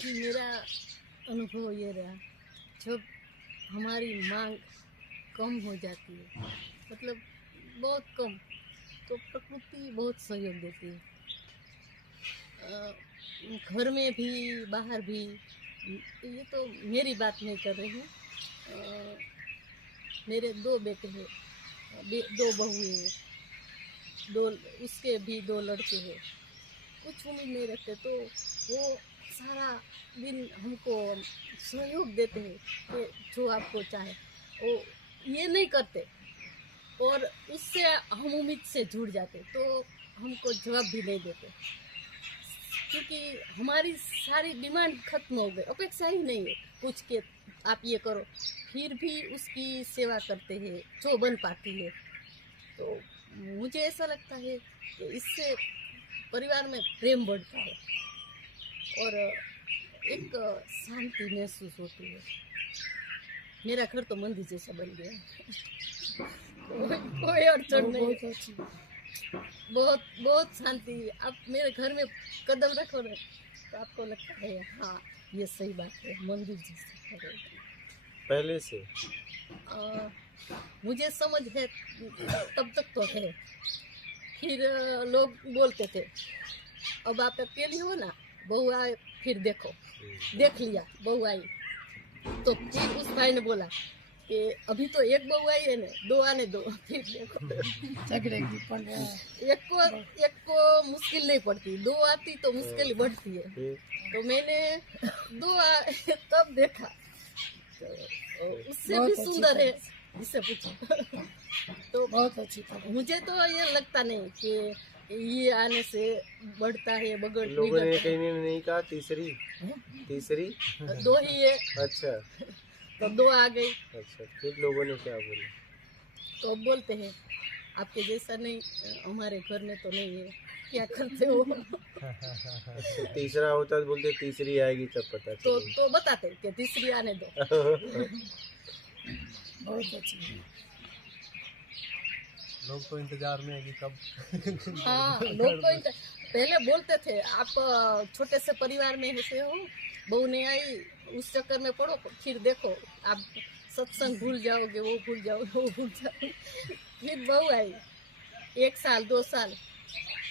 जी, मेरा अनुभव ये रहा, जब हमारी मांग कम हो जाती है, मतलब बहुत कम, तो प्रकृति बहुत सहयोग देती है। घर में भी, बाहर भी। ये तो मेरी बात नहीं कर रही हूँ। मेरे दो बेटे हैं, दो बहुएं हैं, दो, उसके भी दो लड़के हैं। कुछ उम्मीद नहीं रखते तो वो सारा दिन हमको सहयोग देते हैं कि जो आपको चाहे, वो ये नहीं करते। और उससे हम उम्मीद से जुड़ जाते तो हमको जवाब भी नहीं देते, क्योंकि हमारी सारी डिमांड खत्म हो गई, अपेक्षा ही नहीं है कुछ के आप ये करो, फिर भी उसकी सेवा करते हैं जो बन पाती है। तो मुझे ऐसा लगता है कि इससे परिवार में प्रेम बढ़ता है और एक शांति महसूस होती है। मेरा घर तो मंदिर जैसा बन गया। कोई अड़चन नहीं, बहुत बहुत शांति। आप मेरे घर में कदम रखो ना तो आपको लगता है हाँ ये सही बात है, मंदिर जैसा है। पहले से मुझे समझ है तब तक तो है। फिर लोग बोलते थे अब आप अकेली हो ना, बहू आए फिर देखो। देख लिया बहू आई तो फिर उस भाई ने बोला कि अभी तो एक बहू आई है ना, दो आने दो, फिर देखो। झगड़े की पड़ रहा है। एक को मुश्किल नहीं पड़ती, दो आती तो मुश्किल बढ़ती है। तो मैंने तब देखा तो उससे भी सुंदर है, इससे पूछो। तो बहुत अच्छी था। मुझे तो ये लगता नहीं कि ये आने से बढ़ता है, लोगों ने कहीं नहीं कहा तीसरी दो ही है। अच्छा, तो दो आ गई। अच्छा, फिर लोगों ने क्या बोला? तो अब बोलते हैं आपके जैसा नहीं, हमारे घर में तो नहीं है, क्या करते हो? अच्छा, तीसरा होता तो बोलते तीसरी आएगी तब पता तो बताते कि तीसरी आने दो। बहुत अच्छी। लोग तो इंतजार में है कि कब। हाँ, लोग तो पहले बोलते थे आप छोटे से परिवार में ऐसे हो, बहू नहीं आई, उस चक्कर में पड़ो, फिर देखो आप सत्संग भूल जाओगे, वो भूल जाओगे। फिर बहू आई, 1 साल 2 साल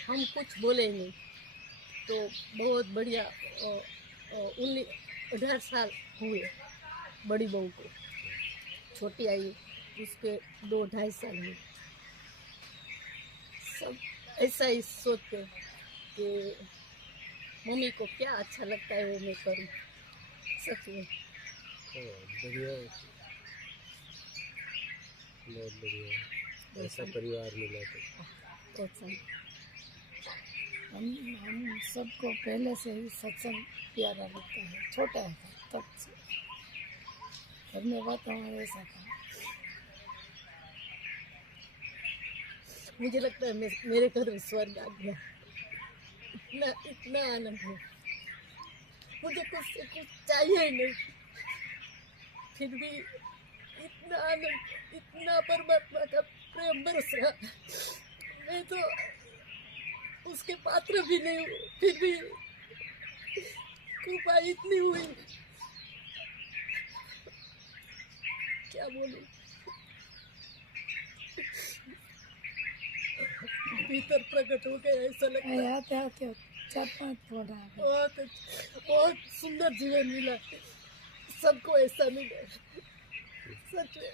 हम कुछ बोले ही नहीं, तो बहुत बढ़िया 18 साल हुए बड़ी बहू को, छोटी आई उसके 2-2.5 साल हुए। सब ऐसा ही सोचते कि मम्मी को क्या अच्छा लगता है वो मैं करूँ। सच में बढ़िया, बहुत बढ़िया, ऐसा परिवार मिला तो हम सबको पहले से ही सत्संग प्यारा लगता है, छोटा है तब से घर में वातावरण ऐसा था। मुझे लगता है मेरे घर में स्वर्ग आ गया। इतना आनंद है, मुझे कुछ से कुछ चाहिए ही नहीं, फिर भी इतना आनंद, इतना परमात्मा का प्रेम बरस रहा। मैं तो उसके पात्र भी नहीं हूँ, फिर भी कृपा इतनी हुई, क्या बोलूं। भीतर प्रकट हो गया, ऐसा लगता है। आते 4-5 थोड़ा बहुत सुंदर जीवन मिला, सबको ऐसा मिले, सच में।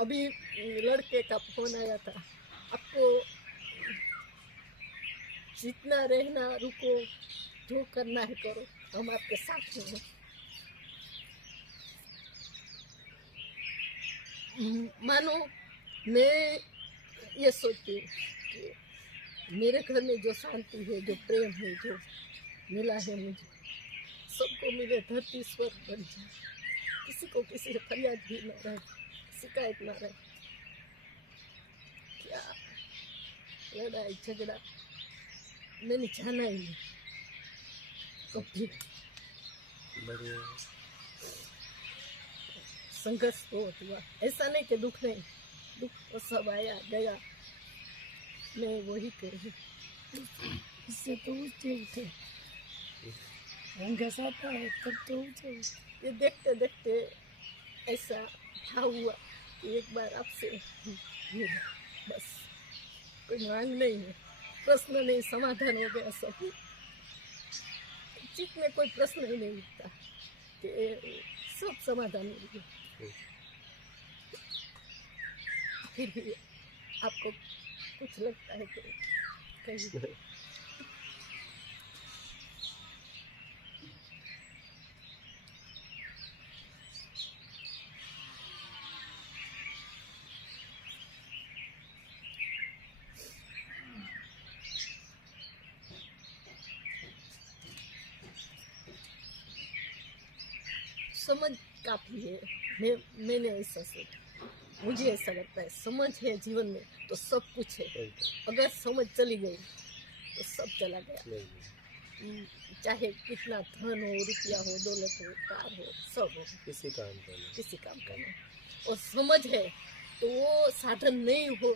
अभी लड़के का फोन आया था, आपको जितना रहना रुको, जो करना है करो, हम आपके साथ हैं। मानो मैं ये सोचती हूँ कि मेरे घर में जो शांति है, जो प्रेम है, जो मिला है मुझे, सबको मिले, धरती स्वर्ग बन जाए, किसी को किसी से फरियाद भी न रहे, शिकायत न रहे। क्या लड़ाई झगड़ा मैंने जाना ही नहीं कभी। संघर्ष तो हुआ, ऐसा नहीं कि दुख नहीं, दुख तो सब आया गया, मैं वही कही। इससे तो ऊँचे उठे, रंग आता है तब तो ऊँचे उठे। ये देखते देखते ऐसा भाव हुआ कि एक बार आपसे मिला, बस कोई मांग नहीं है, प्रश्न नहीं, समाधान हो गया सब। चित्त में कोई प्रश्न ही नहीं उठता कि सब समाधान हो गया। फिर भी आपको कुछ लगता है कि कहीं समझ काफी है। मैंने ऐसा सोचा, मुझे ऐसा लगता है समझ है जीवन में तो सब कुछ है। अगर समझ चली गई तो सब चला गया। चाहे कितना धन हो, रुपया हो, दौलत हो, कार हो, सब हो, किसी काम का नहीं। किसी काम का नहीं। और समझ है तो वो साधन नहीं हो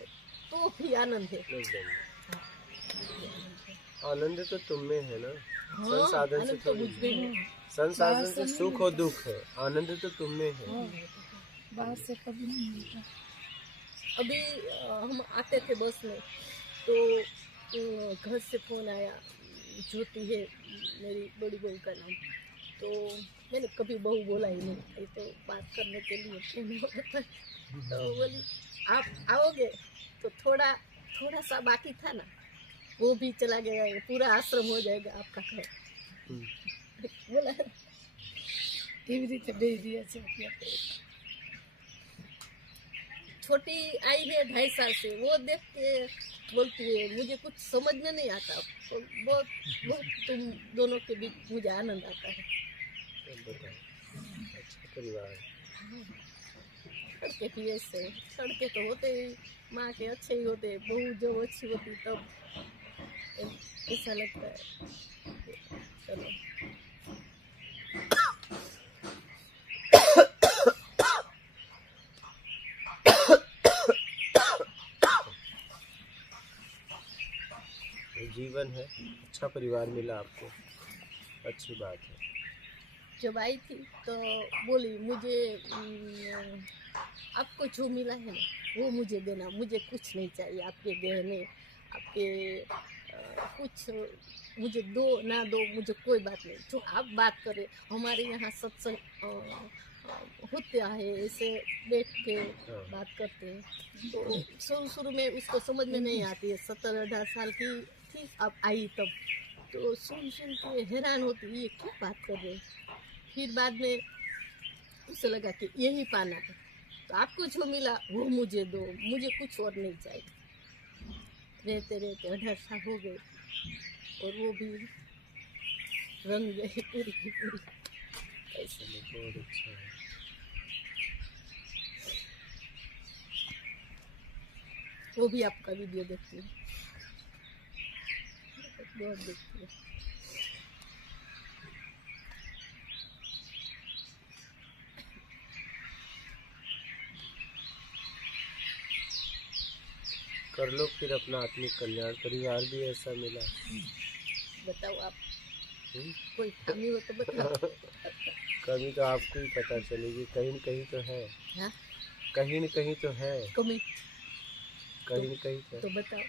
तो भी आनंद है। एकदम। हाँ, आनंद तो तुम में है ना, हाँ, संसाधन से आनंद तो थोड़ी मुझ में है। संसाधन से सुख और दुख है, आनंद तो तुम में है। हाँ, बाहर से कभी नहीं मिलता। अभी हम आते थे बस में तो घर से फोन आया, ज्योति है मेरी बड़ी बहू का नाम। तो मैंने कभी बहू बोला ही नहीं, ये तो बात करने के लिए फोन होता है। तो बोली आप आओगे, तो थोड़ा थोड़ा सा बाकी था ना, वो भी चला गया, ये पूरा आश्रम हो जाएगा आपका घर। बोला એવી રીતે બે રહ્યા છે અત્યારે। छोटी आई है 2.5 साल से, वो देख के बोलती है मुझे कुछ समझ में नहीं आता, तो बहुत बहुत तुम दोनों के बीच मुझे आनंद आता है। अच्छा परिवार। लड़के भी ऐसे, लड़के तो होते ही माँ के अच्छे ही होते, बहू जब अच्छी होती तब ऐसा लगता है चलो। जीवन है, अच्छा परिवार मिला आपको, अच्छी बात है। जब आई थी तो बोली मुझे आपको जो मिला है ना वो मुझे देना, मुझे कुछ नहीं चाहिए, आपके गहने, आपके कुछ मुझे दो ना दो, मुझे कोई बात नहीं, जो आप बात करें। हमारे यहाँ सत्संग होता है, ऐसे बैठ के बात करते हैं। तो शुरू में उसको समझ में नहीं आती है, 17-18 साल की थी अब आई तब, तो सुन के हैरान होती ये क्या बात कर रहे हैं। फिर बाद में उसे लगा कि यही पाना है, तो आपको जो मिला वो मुझे दो, मुझे कुछ और नहीं चाहिए। रहते रहते 18 साल हो गए और वो भी रंग गए पूरी की पूरी। ऐसे बहुत अच्छा है। वो भी आपका वीडियो देखती है, बहुत देखती है। कर लो फिर अपना आत्मिक कल्याण, परिवार भी ऐसा मिला। बताओ आप, कोई कमी हो तो बताओ। कमी तो आपको ही पता चलेगी, कहीं न कहीं तो है। हाँ? कहीं न कहीं तो है, कमी कहीं न कहीं तो तो बताओ।